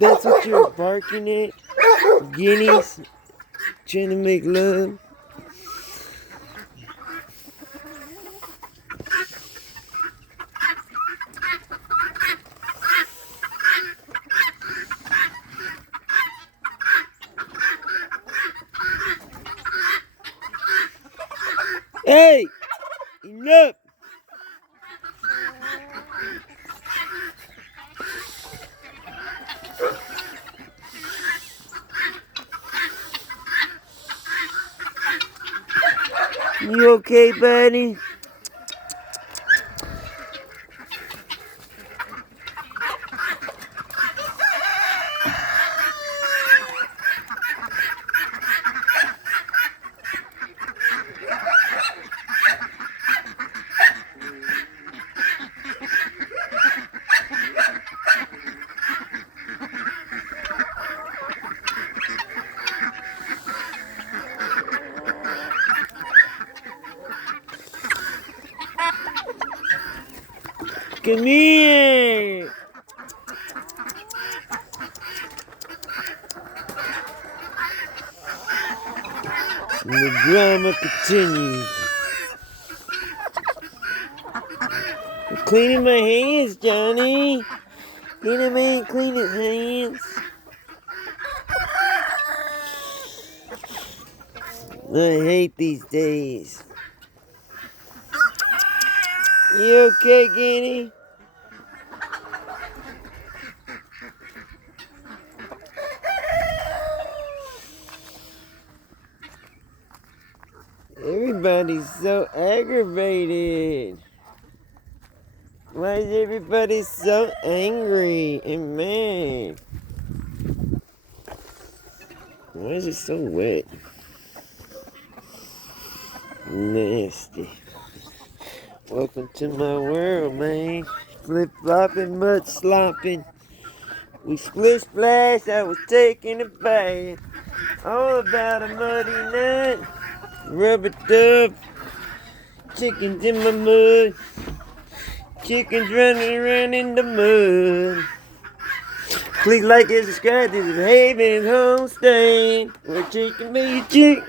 That's what you're barking at? Guineas trying to make love? Hey! Enough! You okay, buddy? Come here! And the drama continues. I'm cleaning my hands, Johnny. Get a man clean his hands. I hate these days. You okay, Guinea? Everybody's so aggravated. Why is everybody so angry and mad? Why is it so wet? Nasty. Welcome to my world, man. Flip-flopping, mud slopping. We split splash, I was taking a bath. All about a muddy night. Rubber dub. Chickens in my mud. Chickens running around in the mud. Please like and subscribe. This is Haven Homestead. We're chicken me chick.